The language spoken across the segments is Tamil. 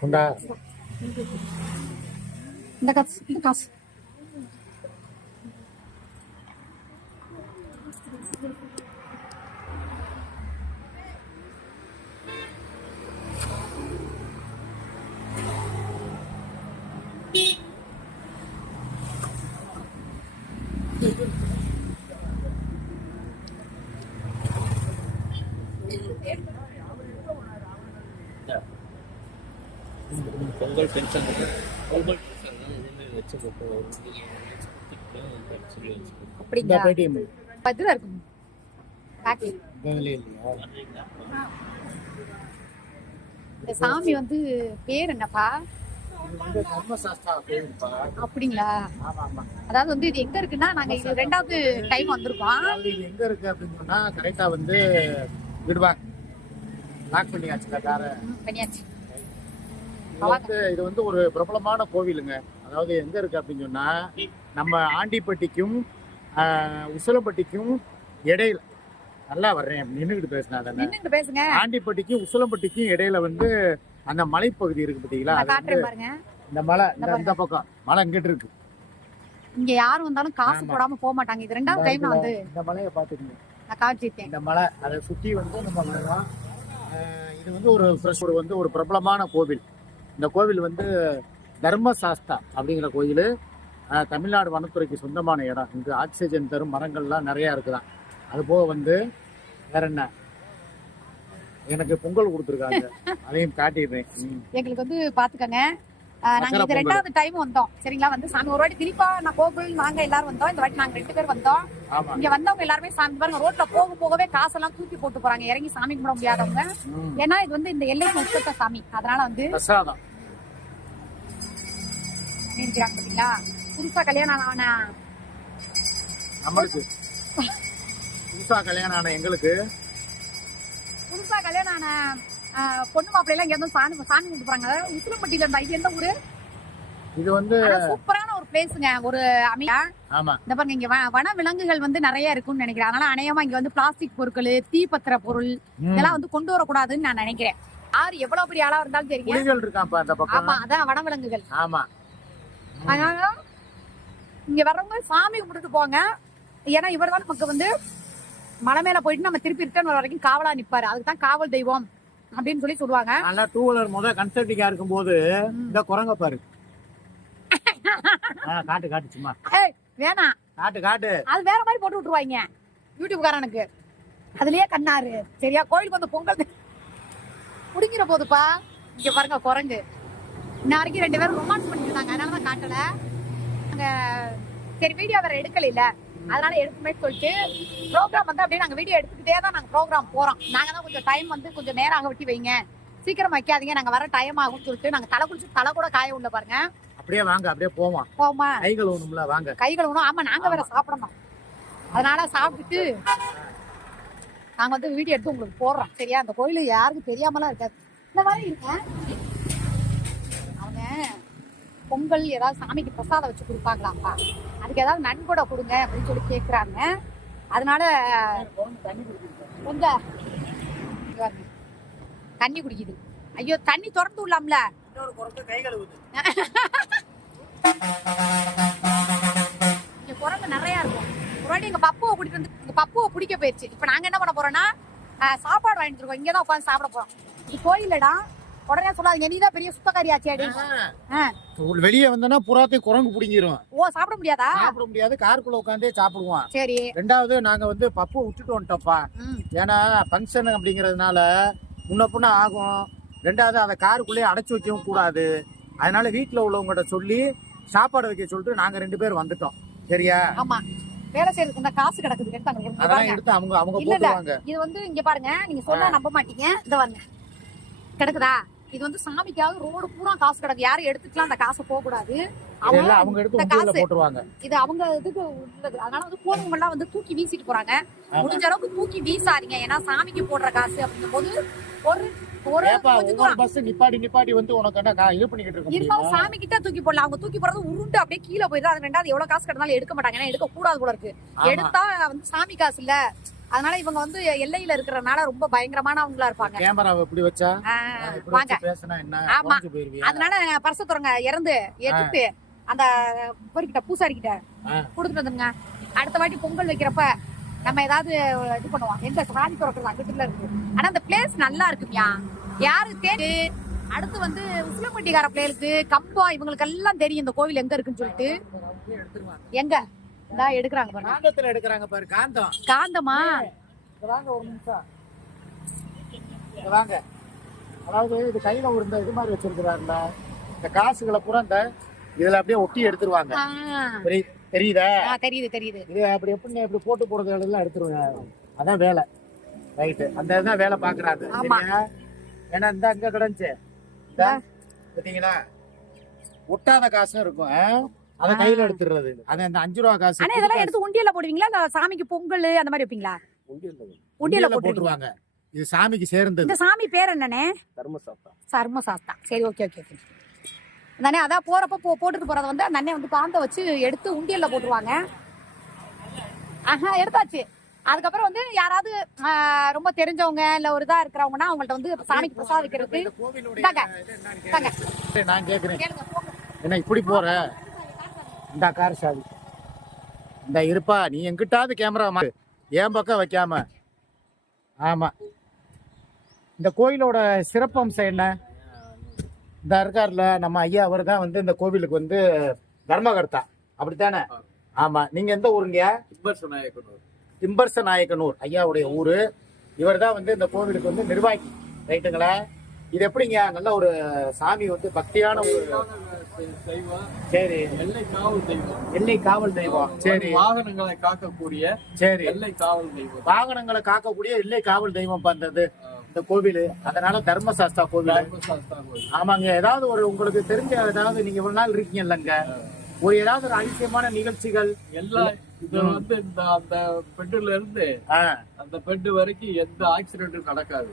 கொண்டா இந்த காசு இந்த காசு அப்படிங்களா? பேடிஎம் பத்து தான் இருக்கும். இந்த சாமி வந்து பேர் என்னப்பா? அப்படிங்களா? ஆமா ஆமா அதாவது வந்து இது எங்க இருக்குன்னா நாங்க இது ரெண்டாவது டைம் வந்திருக்கோம். இது எங்க இருக்கு அப்படின்னு சொன்னா கரெக்டா வந்து விடுவாங்க. லாக் காரை பண்ணியாச்சு. இது வந்து இது வந்து ஒரு பிரபலமான கோவிலுங்க. அதாவது எங்க இருக்கு அப்படின்னு சொன்னா நம்ம ஆண்டிப்பட்டிக்கும் உசிலம்பட்டிக்கும் இடையில. நல்லா வர்றேன். நின்றுகிட்டு பேசினா தானே? பேசுங்க. ஆண்டிப்பட்டிக்கும் உசிலம்பட்டிக்கும் இடையில வந்து அந்த மலைப்பகுதி இருக்கு பாத்தீங்களா? அது வந்து இந்த மலை இந்த இந்த பக்கம். மலை இங்கிட்டு இருக்கு. இங்க யாரும் வந்தாலும் காசு. போடாம போக மாட்டாங்க. இது ரெண்டாவது டைம் நான் வந்து இந்த மலையை பாத்துக்கங்க நான் காட்சிட்டேன் இந்த மலை அதை சுத்தி வந்து நம்ம இது வந்து ஒரு ஃப்ரெஷ் ஒரு வந்து ஒரு பிரபலமான கோவில். இந்த கோவில் வந்து தர்மசாஸ்தா அப்படிங்கிற கோயில் தமிழ்நாடு வனத்துறைக்கு சொந்தமான இடம். இங்கு ஆக்சிஜன் தரும் மரங்கள்லாம் நிறைய இருக்குதான். அது போக வந்து வேற என்ன? எனக்கு பொங்கல் கொடுத்துருக்காங்க. அதையும் காட்டிடுறேன். எங்களுக்கு வந்து பாத்துக்கங்க. நாங்க இது ரெண்டாவது டைம் வந்தோம். சரிங்களா? வந்து சாமி ஒரு வாட்டி திரிப்பா நான் கோகுல் நாங்க எல்லாரும் வந்தோம். இந்த வாட்டி நாங்க ரெண்டு பேர் வந்தோம். இங்க வந்தவங்க எல்லாருமே சாமி பாருங்க ரோட்ல போக போகவே காசெல்லாம் தூக்கி போட்டு போறாங்க. இறங்கி சாமி கும்பிட முடியாதவங்க. ஏன்னா இது வந்து இந்த எல்லைக்கு உட்பட்ட சாமி. அதனால வந்து பாத்தீங்களா? புதுசா கல்யாணம் ஆன நம்மளுக்கு. புதுசா கல்யாணம் ஆன எங்களுக்கு. புதுசா கல்யாணம் ஆன பொண்ணு மாப்பிள்ளை எல்லாம் இங்க இருந்து சாமி சாமி கும்பிட்டு போறாங்க. உசிலம்பட்டியில இருந்தா இது எந்த ஊரு? இது வந்து ஆனா சூப்பரான ஒரு பிளேஸுங்க ஒரு அமையா இந்த பாருங்க இங்க வன விலங்குகள் வந்து நிறைய இருக்கும்னு நினைக்கிறேன். அதனால அநேகமா இங்க வந்து பிளாஸ்டிக் பொருட்கள் தீப்பத்திர பொருள். இதெல்லாம் வந்து கொண்டு வரக்கூடாதுன்னு நான் நினைக்கிறேன். யார் எவ்வளவு பெரிய ஆளா இருந்தாலும் பக்கம். ஆமா அதான் வனவிலங்குகள். ஆமா. அதனால இங்க வர்றவங்க சாமி கும்பிட்டுட்டு போங்க. ஏன்னா இவர் தான் நமக்கு வந்து மலை மேல போயிட்டு நம்ம திருப்பி ரிட்டர்ன் வர வரைக்கும் காவலா நிப்பாரு. அதுக்கு தான் காவல் தெய்வம் அப்படின்னு சொல்லி சொல்லுவாங்க. நல்லா டூ வீலர் முத கன்சல்டிங்கா இருக்கும்போது இந்த குரங்க பாரு. காட்டு காட்டு சும்மா. ஏய் வேணாம். காட்டு காட்டு. அது வேற மாதிரி போட்டு விட்டுருவாங்க. யூடியூப்காரனுக்கு. அதுலயே கண்ணாரு சரியா? கோயிலுக்கு வந்து பொங்கல் குடிக்கிற போதுப்பா. இங்க பாருங்க குரங்கு. இன்ன வரைக்கும் ரெண்டு பேரும் ரொமான்ஸ் பண்ணிட்டு இருந்தாங்க. அதனால தான் காட்டல. நாங்க சரி வீடியோ வேற எடுக்கல இல்ல அதனால எடுக்குமே சொல்லிட்டு ப்ரோக்ராம் வந்து அப்படியே நாங்க வீடியோ எடுத்துக்கிட்டே தான் நாங்க ப்ரோக்ராம் போறோம். நாங்க தான் கொஞ்சம் டைம் வந்து கொஞ்சம் நேரம் ஆக விட்டு வைங்க. சீக்கிரம் வைக்காதீங்க. நாங்க வர டைம் ஆகும்னு சொல்லிட்டு நாங்க தலை குளிச்சு தலை கூட காய உள்ள பாருங்க. அப்படியே வாங்க அப்படியே போவோம். போமா கைகள் ஒண்ணும்ல வாங்க. கை கழுவணும் ஆமா நாங்க வேற சாப்பிடணும். அதனால சாப்பிட்டுட்டு நாங்க வந்து வீடியோ எடுத்து உங்களுக்கு போடுறோம். சரியா? அந்த கோயில் யாருக்கும் தெரியாமலாம் இருக்காது. இந்த மாதிரி இருக்க அவங்க பொங்கல் ஏதாவது சாமிக்கு பிரசாதம் வச்சு கொடுப்பாங்களாப்பா அதுக்கு ஏதாவது நன்கொடை கொடுங்க அப்படின்னு சொல்லி கேக்குறாங்க. அதனால கொஞ்சம். தண்ணி குடிக்குது. ஐயோ தண்ணி திறந்து விடலாம்ல. கை கழுவுது. இங்க குரங்கு நிறைய இருக்கும். ஒரு வாட்டி எங்க பப்புவை கூட்டிட்டு வந்து எங்க பப்புவை பிடிக்க போயிருச்சு. இப்ப நாங்க என்ன பண்ண போறோம்னா சாப்பாடு வாங்கிட்டு இருக்கோம் இங்கதான் உட்காந்து சாப்பிட போறோம். இது கோயிலடா உடனே சொல்லாதீங்க நீதான் பெரிய சுத்தக்காரியாச்சு அப்படின்னு வெளியே வந்தோன்னா புறாத்தை குரங்கு பிடிங்கிரும். ஓ சாப்பிட முடியாதா? சாப்பிட முடியாது. காருக்குள்ள உட்காந்தே சாப்பிடுவான் சரி. ரெண்டாவது நாங்க வந்து பப்பு விட்டுட்டு வந்துட்டோம்ப்பா. ஏன்னா ஃபங்க்ஷன் அப்படிங்கறதுனால முன்ன பின்ன ஆகும். ரெண்டாவது அதை காருக்குள்ளேயே அடைச்சு வைக்கவும் கூடாது. அதனால வீட்டுல உள்ளவங்ககிட்ட சொல்லி சாப்பாடு வைக்க சொல்லிட்டு நாங்க ரெண்டு பேர் வந்துட்டோம். சரியா? ஆமா. வேலை செய்யறதுக்கு இந்த காசு கிடக்குது. எடுத்தாங்க. எடுத்து அவங்க அவங்க. போட்டுருவாங்க. இது வந்து இங்க பாருங்க. நீங்க சொன்னா நம்ப மாட்டீங்க. இந்த பாருங்க. கிடக்குதா? இது வந்து சாமிக்காக ரோடு பூரா காசு கிடக்கு. யாரும் எடுத்துக்கலாம் அந்த காசு போக கூடாது அவங்க இந்த காசு இது அவங்க இதுக்கு உள்ளது. அதனால வந்து போறவங்க எல்லாம் வந்து தூக்கி வீசிட்டு போறாங்க. முடிஞ்ச அளவுக்கு தூக்கி வீசாதீங்க. ஏன்னா சாமிக்கு போடுற காசு அப்படிங்கும் போது ஒரு ஒரு பஸ் வந்து உனக்கு என்ன இது பண்ணிக்கிட்டு இருந்தாலும் சாமி கிட்ட தூக்கி போடல அவங்க தூக்கி போறது உருண்டு அப்படியே கீழே போயிடுது. அது ரெண்டாவது எவ்வளவு காசு கிடந்தாலும் எடுக்க மாட்டாங்க. ஏன்னா எடுக்க கூடாது போல இருக்கு. எடுத்தா வந்து சாமி காசு இல்ல. அதனால இவங்க வந்து எல்லையில இருக்கிறனால ரொம்ப பயங்கரமானவங்களா இருப்பாங்க. கேமராவை இப்படி வச்சா வாங்க ஆமா. அதனால பரிசு துறங்க இறந்து எடுத்து அந்த இவர்கிட்ட பூசாரி கிட்ட. கொடுத்துட்டு வந்துங்க அடுத்த வாட்டி பொங்கல் வைக்கிறப்ப நம்ம ஏதாவது இது பண்ணுவோம். எங்க சாமி திறக்கிறது அங்கிட்டுல இருக்கு. ஆனா அந்த பிளேஸ் நல்லா இருக்குமியா யாரு தேடி? அடுத்து வந்து உசிலம்பட்டிக்கார பிள்ளைகளுக்கு கம்பம் இவங்களுக்கு எல்லாம் தெரியும். இந்த கோவில் எங்க இருக்குன்னு சொல்லிட்டு. எங்க? இந்தா எடுக்கிறாங்க பாருங்க. காந்தத்துல எடுக்கிறாங்க பாரு காந்தம். காந்தமா? வாங்க ஒரு நிமிஷம். வாங்க. அதாவது இது கையில ஒரு இந்த இது மாதிரி வச்சிருக்கிறாருல. இந்த காசுகளை பூரா இந்த இதுல அப்படியே ஒட்டி எடுத்துருவாங்க. தெரியுதா? ஆ, தெரியுது தெரியுது. இது அப்படி எப்படி இப்படி போட்டு போடுறது எல்லாம் எடுத்துருவேன் அதான் வேலை. ரைட்டு. அந்த இதுதான் வேலை பாக்குறாரு? ஏன்னா இந்த அங்க கிடந்துச்சு. பாத்தீங்களா ஒட்டாத காசும் இருக்கும்? அத கையில எடுத்துடுறது அது அந்த அஞ்சு ரூபா காசு ஆனா இதெல்லாம் எடுத்து உண்டியல்ல போடுவீங்களா? இல்ல சாமிக்கு பொங்கல் அந்த மாதிரி வைப்பீங்களா? உண்டியல்ல உண்டியல்ல போட்டுருவீங்க. இது சாமிக்கு சேர்ந்தது. இந்த சாமி பேர் என்னண்ணே? தர்மசாஸ்தா சர்ம சாஸ்தா சரி ஓகே ஓகே ஓகே. அண்ணே அதான் போறப்ப போ போட்டுட்டு போறத வந்து அந்த அண்ணன் வந்து காந்த வச்சு எடுத்து உண்டியல்ல போட்டுருவாங்க. ஆஹா எடுத்தாச்சு. அதுக்கப்புறம் வந்து யாராவது ரொம்ப தெரிஞ்சவங்க இல்ல ஒரு இதா இருக்கிறவங்கன்னா அவங்கள்ட்ட வந்து சாமிக்கு பிரசாதம் வைக்கிறதுக்கு. கேக்குறேன். நான் கேக்குறேன். கேளுங்க, போங்க. என்ன இப்படி போற? இந்த கார் சாவி. இந்த இருப்பா நீ எங்கிட்டாவது கேமரா மா என் பக்கம் வைக்காம? ஆமா. இந்த கோயிலோட சிறப்பம்சம் என்ன? இந்த இருக்கார்ல நம்ம ஐயா அவர் தான் வந்து இந்த கோவிலுக்கு வந்து தர்மகர்த்தா. அப்படித்தானே? ஆமா. நீங்க எந்த ஊருங்க? நாயக்கனூர் திம்பர்ச நாயக்கனூர் ஐயாவுடைய ஊரு. இவர் தான் வந்து இந்த கோவிலுக்கு வந்து நிர்வாகி. ரைட்டுங்களா? இது எப்படிங்க? நல்ல ஒரு சாமி வந்து பக்தியான ஒரு சரி. எல்லை காவல் தெய்வம். எல்லை காவல் தெய்வம் சரி. வாகனங்களை காக்கக்கூடிய சரி எல்லை காவல் தெய்வம் வாகனங்களை காக்கக்கூடிய எல்லை காவல். தெய்வம் பந்தது இந்த கோவில். அதனால தர்மசாஸ்தா கோவில். ஆமாங்க. ஏதாவது ஒரு உங்களுக்கு தெரிஞ்ச ஏதாவது நீங்க இவ்வளவு நாள் இருக்கீங்கல்லங்க. ஒரு ஏதாவது ஒரு அதிசயமான நிகழ்ச்சிகள் எல்லா இது வந்து இந்த அந்த பெட்டுல இருந்து அந்த பெட்டு வரைக்கும் எந்த ஆக்சிடென்ட்டும் நடக்காது.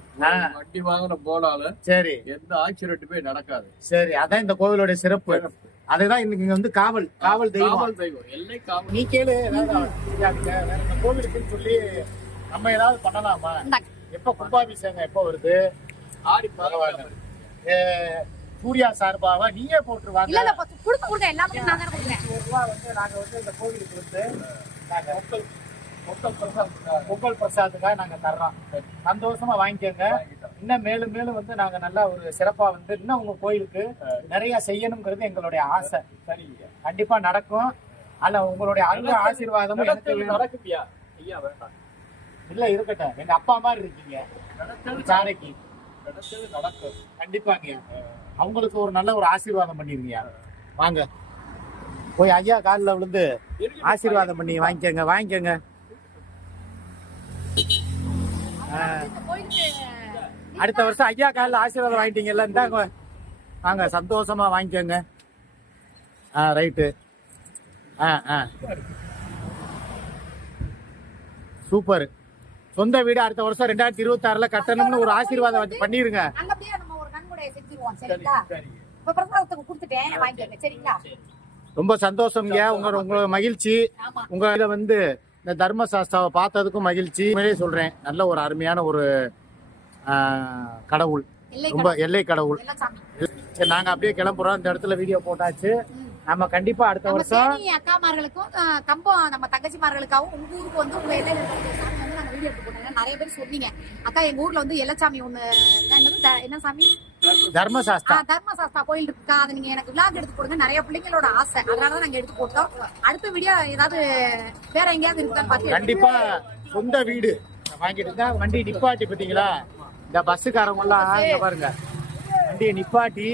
வண்டி வாகனம் போனாலும் சரி. எந்த ஆக்சிடென்ட்டுமே நடக்காது. சரி அதான் இந்த கோவிலோட சிறப்பு. அதுதான் இன்னைக்கு இங்க வந்து காவல் காவல் தெய்வம். காவல் தெய்வம். எல்லை காவல். நீ கேளு. வேற கோவிலுக்குன்னு சொல்லி நம்ம ஏதாவது பண்ணலாமா. எப்ப கும்பாபிஷேகம் எப்ப வருது? ஆடி பரவாயில்ல. சூர்யா சார்பாவா? நீயே போட்டுருவாங்க இல்ல இல்ல பத்து- கொடுங்க. எல்லாமே நான் தானே கொடுக்குறேன். ஒரு ரூபா வந்து நாங்க வந்து இந்த கோவிலுக்கு வந்து நாங்க பொங்கல் பொங்கல் பிரசாதத்துக்காக பொங்கல் பிரசாதத்துக்காக நாங்க தர்றோம். சந்தோஷமா வாங்கிக்கோங்க. இன்னும் மேலும் மேலும் வந்து நாங்க நல்லா ஒரு சிறப்பா வந்து இன்னும் உங்க கோயிலுக்கு நிறைய செய்யணுங்கிறது எங்களுடைய ஆசை. சரிங்க. கண்டிப்பா நடக்கும். அல்ல உங்களுடைய அன்பு ஆசீர்வாதமும் எனக்கு. நடக்குப்பியா ஐயா. வேண்டாம். இல்ல இருக்கட்டும். எங்க அப்பா மாதிரி இருக்கீங்க. சாரைக்கு. நடக்கிறது நடக்கும். கண்டிப்பாங்க அவங்களுக்கு ஒரு நல்ல ஒரு ஆசீர்வாதம் பண்ணிருங்க வாங்க. போய் ஐயா காலில் விழுந்து ஆசீர்வாதம் பண்ணி வாங்கிக்கோங்க வாங்கிக்கோங்க. ஆ, அடுத்த வருஷம் ஐயா காலில் ஆசீர்வாதம் வாங்கிட்டீங்கல்ல இந்தாங்க. வாங்க சந்தோஷமா வாங்கிக்கோங்க. ஆ ரைட்டு. ஆ ஆ. சூப்பர். சொந்த வீடு அடுத்த வருஷம் ரெண்டாயிரத்தி இருபத்தி கட்டணும்னு ஒரு ஆசீர்வாதம் வச்சு பண்ணிருங்க. ரொம்ப சந்தோஷம்ங்க. உங்க உங்களோட மகிழ்ச்சி. உங்க இத வந்து இந்த தர்ம சாஸ்தாவை பார்த்ததுக்கும் மகிழ்ச்சி. சொல்றேன் நல்ல ஒரு அருமையான ஒரு கடவுள். ரொம்ப எல்லை கடவுள். சரி நாங்க அப்படியே கிளம்புறோம். இந்த இடத்துல வீடியோ போட்டாச்சு. நம்ம கண்டிப்பா அடுத்த வருஷம். அக்காமார்களுக்கும் கம்பம் நம்ம தங்கச்சிமார்களுக்காகவும் உங்க ஊருக்கு வந்து உங்க எல்லையில சாமி வந்து நாங்க வீடியோ எடுத்து போட்டாங்க நிறைய பேர் சொன்னீங்க. அக்கா எங்க ஊர்ல வந்து எல்லச்சாமி ஒண்ணு என்ன சாமி? தர்ம சாஸ்தா ஆ, தர்மசாஸ்தா கோயில் இருக்குக்கா. அதை நீங்க எனக்கு விழாக்கு எடுத்து கொடுங்க. நிறைய பிள்ளைங்களோட ஆசை. அதனாலதான் நாங்க எடுத்து போட்டோம். அடுத்த வீடியோ ஏதாவது வேற எங்கேயாவது இருக்கான்னு பார்த்து கண்டிப்பா சொந்த வீடு. வாங்கிட்டு இருந்தா வண்டி நிப்பாட்டி பாத்தீங்களா இந்த பஸ்ஸுக்காரங்க எல்லாம் பாருங்க. வண்டியை நிப்பாட்டி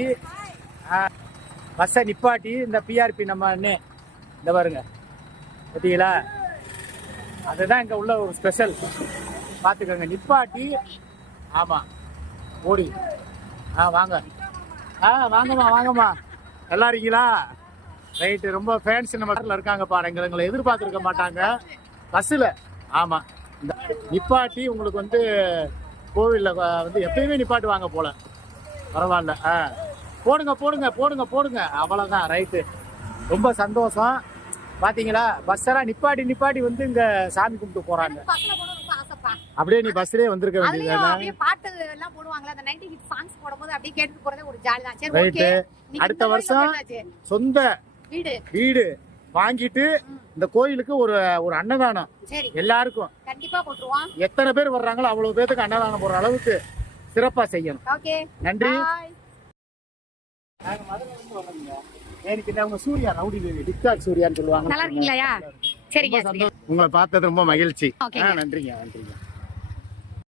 பஸ்ஸை நிப்பாட்டி இந்த பிஆர்பி நம்ம அண்ணே. இந்த பாருங்க. பார்த்தீங்களா? அதுதான் இங்கே உள்ள ஒரு ஸ்பெஷல் பார்த்துக்கோங்க நிப்பாட்டி. ஆமாம் ஓடி. ஆ வாங்க. ஆ வாங்கம்மா வாங்கம்மா. நல்லா இருக்கீங்களா? ரைட்டு ரொம்ப ஃபேன்ஸ் நம்ம இடத்துல இருக்காங்க பாருங்க எங்களை எதிர்பார்த்துருக்க மாட்டாங்க. பஸ்ஸில் ஆமாம் இந்த நிப்பாட்டி உங்களுக்கு வந்து கோவிலில் வந்து எப்பயுமே நிப்பாட்டுவாங்க போல. பரவாயில்ல. ஆ. போடுங்க போடுங்க போடுங்க போடுங்க. அவ்வளவுதான் ரைட்டு ரொம்ப சந்தோஷம். பாத்தீங்களா? பஸ் எல்லாம் நிப்பாட்டி நிப்பாட்டி வந்து இங்க சாமி கும்பிட்டு ஆசைப்பா. அப்படியே நீ பஸ்லயே வந்திருக்க வேண்டியது அப்படியே பாட்டு எல்லாம் போடுவாங்கல்ல அந்த நைன்டி ஹிட் சாங்ஸ் போடும்போது அப்படியே கேட்டு போறதே ஒரு ஜாலி தான். சரி Right. ஓகே அடுத்த வருஷம் சொந்த வீடு. வீடு வாங்கிட்டு இந்த கோயிலுக்கு ஒரு ஒரு அன்னதானம். சரி. எல்லாருக்கும். கண்டிப்பா போட்டுருவோம். எத்தனை பேர் வர்றாங்களோ அவ்வளவு பேருக்கு அன்னதானம் போடுற அளவுக்கு சிறப்பா செய்யணும். நன்றி. பாய் நாங்க மதுரையில இருந்து வர்றோங்க எனக்கு இந்த அவங்க சூர்யா ரவுடி டிக்டாக் சூர்யான்னு சொல்லுவாங்க நல்லா இருக்கீங்களாயா சரிங்க. உங்களை பார்த்தது ரொம்ப மகிழ்ச்சி. நன்றிங்க நன்றிங்க.